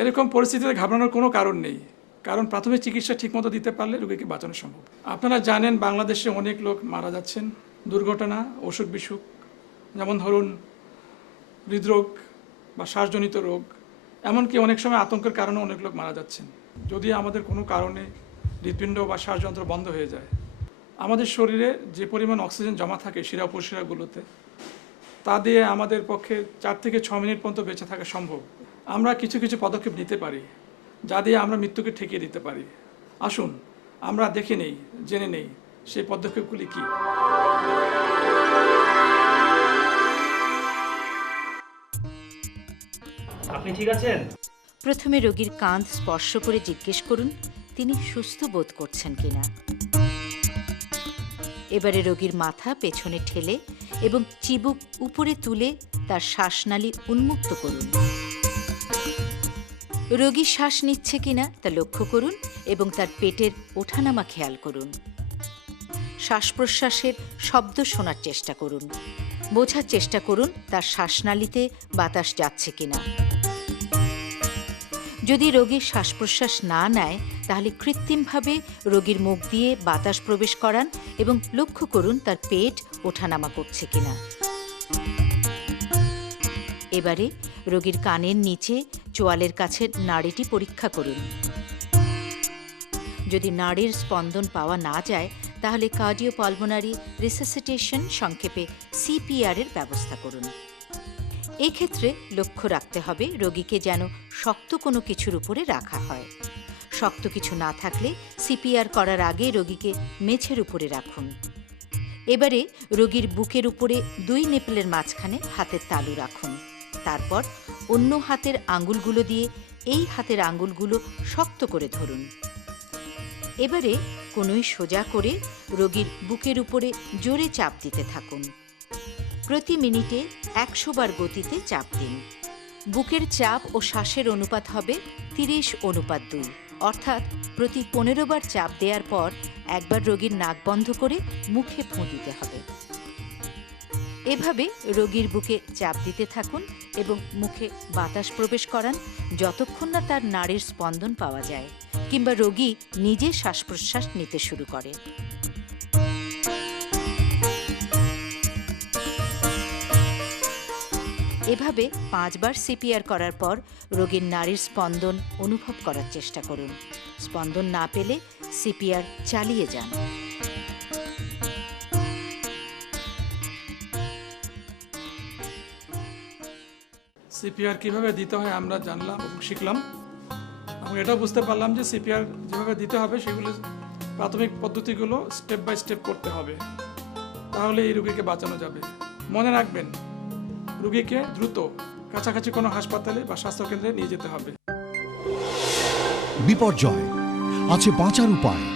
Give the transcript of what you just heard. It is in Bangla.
এরকম পরিস্থিতিতে ঘাবড়ানোর কোনো কারণ নেই। কারণ প্রাথমিক চিকিৎসা ঠিকমতো দিতে পারলে রোগীকে বাঁচানো সম্ভব। আপনারা জানেন, বাংলাদেশে অনেক লোক মারা যাচ্ছেন। দুর্ঘটনা, অসুখ বিসুখ, যেমন ধরুন হৃদরোগ বা শ্বাসজনিত রোগ, এমনকি অনেক সময় আতঙ্কের কারণে অনেক লোক মারা যাচ্ছেন। যদি আমাদের কোনো কারণে হৃৎপিণ্ড বা শ্বাসযন্ত্র বন্ধ হয়ে যায়। আমাদের শরীরে যে পরিমাণ অক্সিজেন জমা থাকে শিরা উপশিরাগুলোতে তা দিয়ে আমাদের পক্ষে চার থেকে ছ মিনিট পর্যন্ত বেঁচে থাকা সম্ভব। আমরা কিছু কিছু পদক্ষেপ নিতে পারি যা দিয়ে আমরা মৃত্যুকে ঠেকিয়ে দিতে পারি। আসুন আমরা দেখে নেই জেনে নেই সেই পদক্ষেপগুলি কী? আপনি ঠিক আছেন? প্রথমে রোগীর কাঁধ স্পর্শ করে জিজ্ঞেস করুন। তিনি সুস্থ বোধ করছেন কিনা। এবারে রোগীর মাথা পেছনে ঠেলে এবং চিবুক উপরে তুলে তার শ্বাসনালী উন্মুক্ত করুন। রোগী শ্বাস নিচ্ছে কিনা তা লক্ষ্য করুন এবং তার পেটের ওঠানামা খেয়াল করুন। শ্বাস প্রশ্বাসের শব্দ শোনার চেষ্টা করুন। বোঝার চেষ্টা করুন তার শ্বাসনালীতে বাতাস যাচ্ছে কিনা। যদি রোগী শ্বাস প্রশ্বাস না নেয়, তাহলে কৃত্রিমভাবে রোগীর মুখ দিয়ে বাতাস প্রবেশ করান এবং লক্ষ্য করুন তার পেট ওঠানামা করছে কিনা। এবারে রোগীর কানের নিচে চোয়ালের কাছে নাড়িটি পরীক্ষা করুন। যদি নাড়ির স্পন্দন পাওয়া না যায়, তাহলে কার্ডিওপালমোনারি রিসাসিটেশন সংক্ষেপে সিপিআর এর ব্যবস্থা করুন। এক্ষেত্রে লক্ষ্য রাখতে হবে রোগীকে যেন শক্ত কোনো কিছুর উপরে রাখা হয়। শক্ত কিছু না থাকলে সিপিআর করার আগে রোগীকে মেঝের উপরে রাখুন। এবারে রোগীর বুকের উপরে দুই নেপেলের মাঝখানে হাতের তালু রাখুন। তারপর অন্য হাতের আঙ্গুলগুলো দিয়ে এই হাতের আঙ্গুলগুলো শক্ত করে ধরুন। এবারে কোনোই সোজা করে রোগীর বুকের উপরে জোরে চাপ দিতে থাকুন। প্রতি মিনিটে একশো বার গতিতে চাপ দিন। বুকের চাপ ও শ্বাসের অনুপাত হবে তিরিশ অনুপাত দুই। অর্থাৎ প্রতি পনেরো বার চাপ দেওয়ার পর একবার রোগীর নাক বন্ধ করে মুখে ফুঁ দিতে হবে। এভাবে রোগীর বুকে চাপ দিতে থাকুন এবং মুখে বাতাস প্রবেশ করান যতক্ষণ না তার নাড়ির স্পন্দন পাওয়া যায় কিংবা রোগী নিজে শ্বাস প্রশ্বাস নিতে শুরু করে এভাবে পাঁচবার সিপিআর করার পর রোগীর নারীর স্পন্দন অনুভব করার চেষ্টা করুন। স্পন্দন না পেলে সিপিআর চালিয়ে যান। সিপিআর কীভাবে দিতে হয় আমরা জানলাম এবং শিখলাম। এবং এটাও বুঝতে পারলাম যে সিপিআর যেভাবে দিতে হবে সেগুলো প্রাথমিক পদ্ধতিগুলো স্টেপ বাই স্টেপ করতে হবে। তাহলে এই রুগীকে বাঁচানো যাবে। মনে রাখবেন রুগীকে দ্রুত কাছাকাছি কোনো হাসপাতালে বা স্বাস্থ্যকেন্দ্রে নিয়ে যেতে হবে। বিপর্যয়। আছে বাঁচার উপায়।